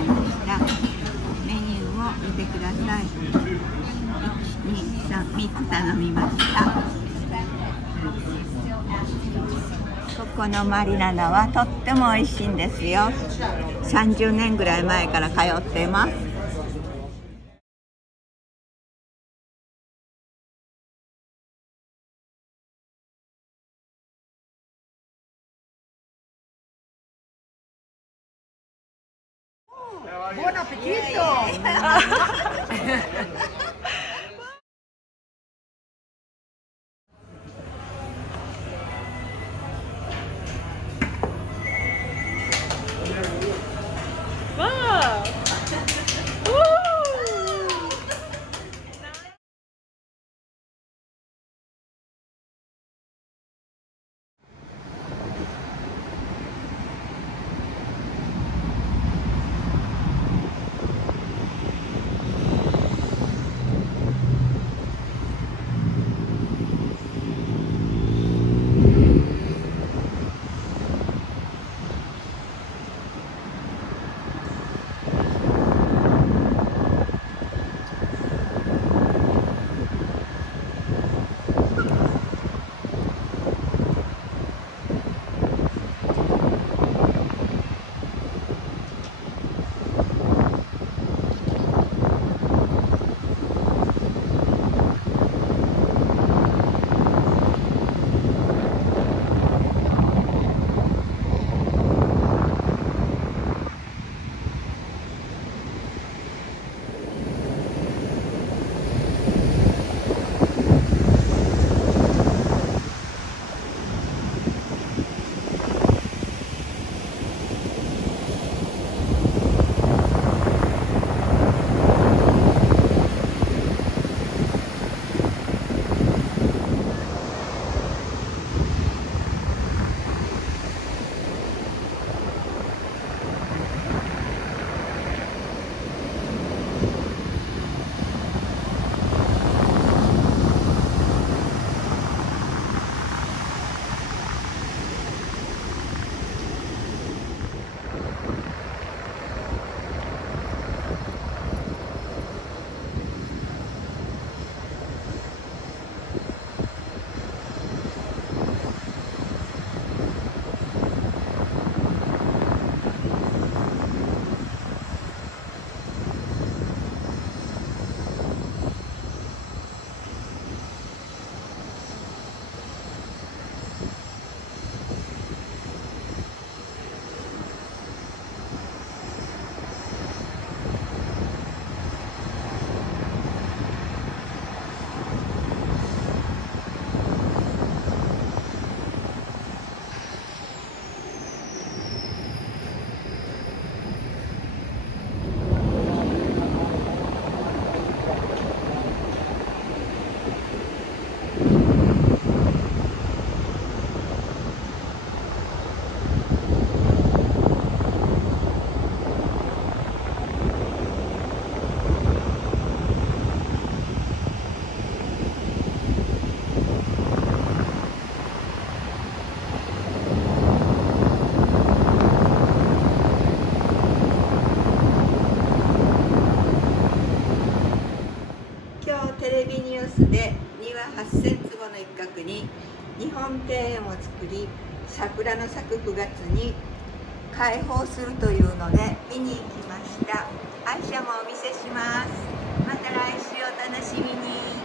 きました。メニューを見てください。3つ頼みました。ここのマリナナはとっても美味しいんですよ。30年ぐらい前から通っています。Buon appetito! Wow!テレビニュースで庭8000坪の一角に日本庭園を作り、桜の咲く9月に開放するというので見に行きました。愛車もお見せします。また来週お楽しみに。